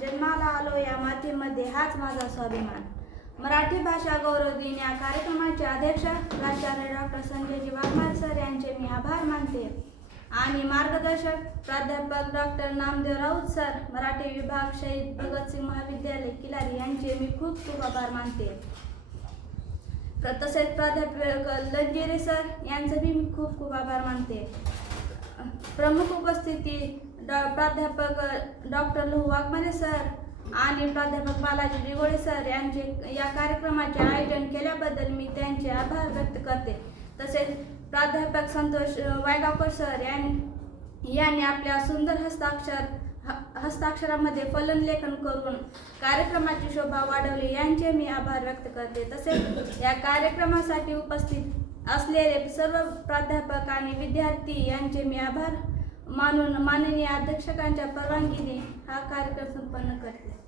जन्माला आलो या मातीमध्ये हाच माझा स्वाभिमान। मराठी भाषा गौरव दिन या कार्यक्रमाचे अध्यक्ष प्राचार्य डॉक्टर संजयजी वाघमारे सर यांचे मी आभार मानते आणि मार्गदर्शक प्राध्यापक डॉक्टर नामदेव राऊत सर मराठी विभाग शहीद भगतसिंग महाविद्यालय किलारी यांचे मी खूप खूप आभार मानते। तसेच प्राध्यापक लंजिरे सर यांचे मी खूप खूप आभार मानते। प्रमुख उपस्थिती प्राध्यापक डॉक्टर लहू वाघमारे सर आणि प्राध्यापक बालाजी दिगोळे सर यांचे या कार्यक्रमाचे आयोजन केल्याबद्दल मी त्यांचे आभार व्यक्त करते। तसेच प्राध्यापक संतोष वायगावकर सर यांनी आपल्या सुंदर हस्ताक्षरामध्ये फलनलेखन करून कार्यक्रमाची शोभा वाढवली यांचे मी आभार व्यक्त करते। तसेच या कार्यक्रमासाठी उपस्थित असलेले सर्व प्राध्यापक आणि विद्यार्थी यांचे मी आभार मानून माननीय अध्यक्षकांच्या परवानगीने हा कार्यक्रम संपन्न करते।